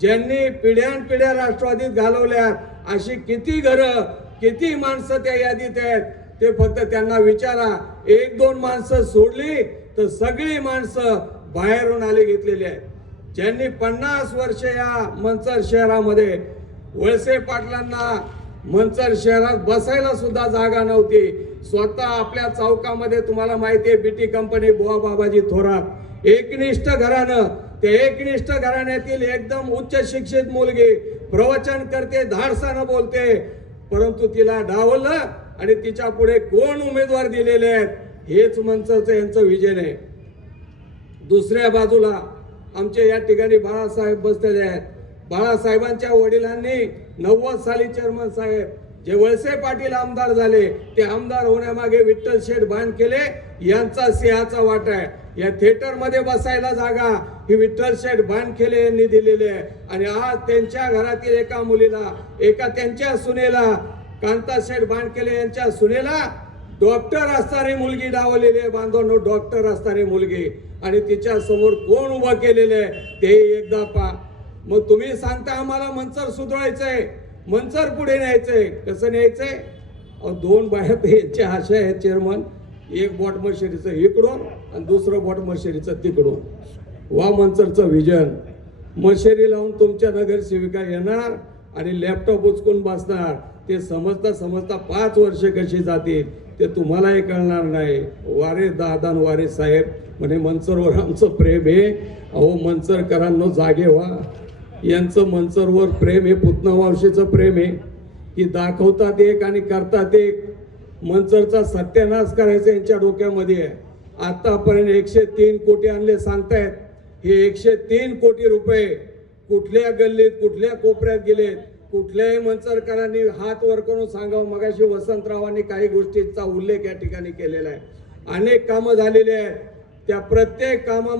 ज्यांनी पिढ्यानपिढ्या राष्ट्रवादीत घालवल्या अशी किती घरं किती माणसं त्या यादीत आहेत ते फक्त त्यांना विचारा। एक दोन माणसं सोडली तर सगळी माणसं बाहेरून आले घेतलेली आहेत। ज्यांनी 50 वर्ष या मंचर शहरामध्ये वळसे पाटलांना मंचर शहरात बसायला सुद्धा जागा नव्हती। स्वतः आपल्या चौकामध्ये तुम्हाला माहिती आहे बीटी कंपनी बुवा बाबाजी थोरात एकनिष्ठ घराणं, ते एकनिष्ठ घराण्यातील एकदम उच्च शिक्षित मुलगी प्रवचन करते, धाडसानं बोलते, परंतु तिला डावललं आणि तिच्या पुढे कोण उमेदवार दिलेले आहेत हेच मंचरचं यांचं विजन आहे। दुसऱ्या बाजूला आमचे या ठिकाणी बाळासाहेब बसलेले आहेत। बाळासाहेबांच्या वडिलांनी 90 साली चेअरमन साहेब जे वळसे पाटील आमदार झाले ते आमदार होण्यामागे विठ्ठल शेठ बांधकेले यांचा सिंहाचा वाटा आहे। या थिएटर मध्ये बसायला जागा ही विठ्ठल शेठ बांधकेले यांनी दिलेली आहे आणि आज त्यांच्या घरातील एका मुलीला, एका त्यांच्या सुनेला, कांता शेठ बांधकेले यांच्या सुनेला डॉक्टर असणारी मुलगी डावलेली आहे। बांधवांनो, डॉक्टर असणारी मुलगी आणि तिच्या समोर कोण उभं केलेलं आहे ते एकदा पहा। मग तुम्ही सांगता आम्हाला मंचर सुधारायचंय, मंचर पुढे न्यायचंय, कसं न्यायचंय? दोन बाहेर यांच्या आशा आहेत चेअरमन, एक बोट मशेरीचं इकडून आणि दुसरं बोट मशेरीचं तिकडून। वा मंचरचं विजन, मशेरी लावून तुमच्या नगरसेविका येणार आणि लॅपटॉप उचकून बसणार, ते समजता समजता 5 वर्ष कशी जातील ते तुम्हालाही कळणार नाही। वारे दादा वारे साहेब म्हणे मंचरवर आमचं प्रेम आहे। अहो मंचरकरांनो जागे व्हा, यांचं मंचरवर प्रेम हे पुतना वावशीचं प्रेम आहे की दाखवतात एक आणि करतात एक। मंचरचा सत्यानाश करायचा यांच्या डोक्यामध्ये आहे। आतापर्यंत 103 कोटी आणले सांगतायत, हे 103 कोटी रुपये कुठल्या गल्लीत कुठल्या कोपऱ्यात गेलेत कुठल्याही मंचरकरांनी हात वर करून सांगावं। मगाशी वसंतरावांनी काही गोष्टींचा उल्लेख या ठिकाणी केलेला आहे। अनेक कामं झालेली आहेत, त्या प्रत्येक कामा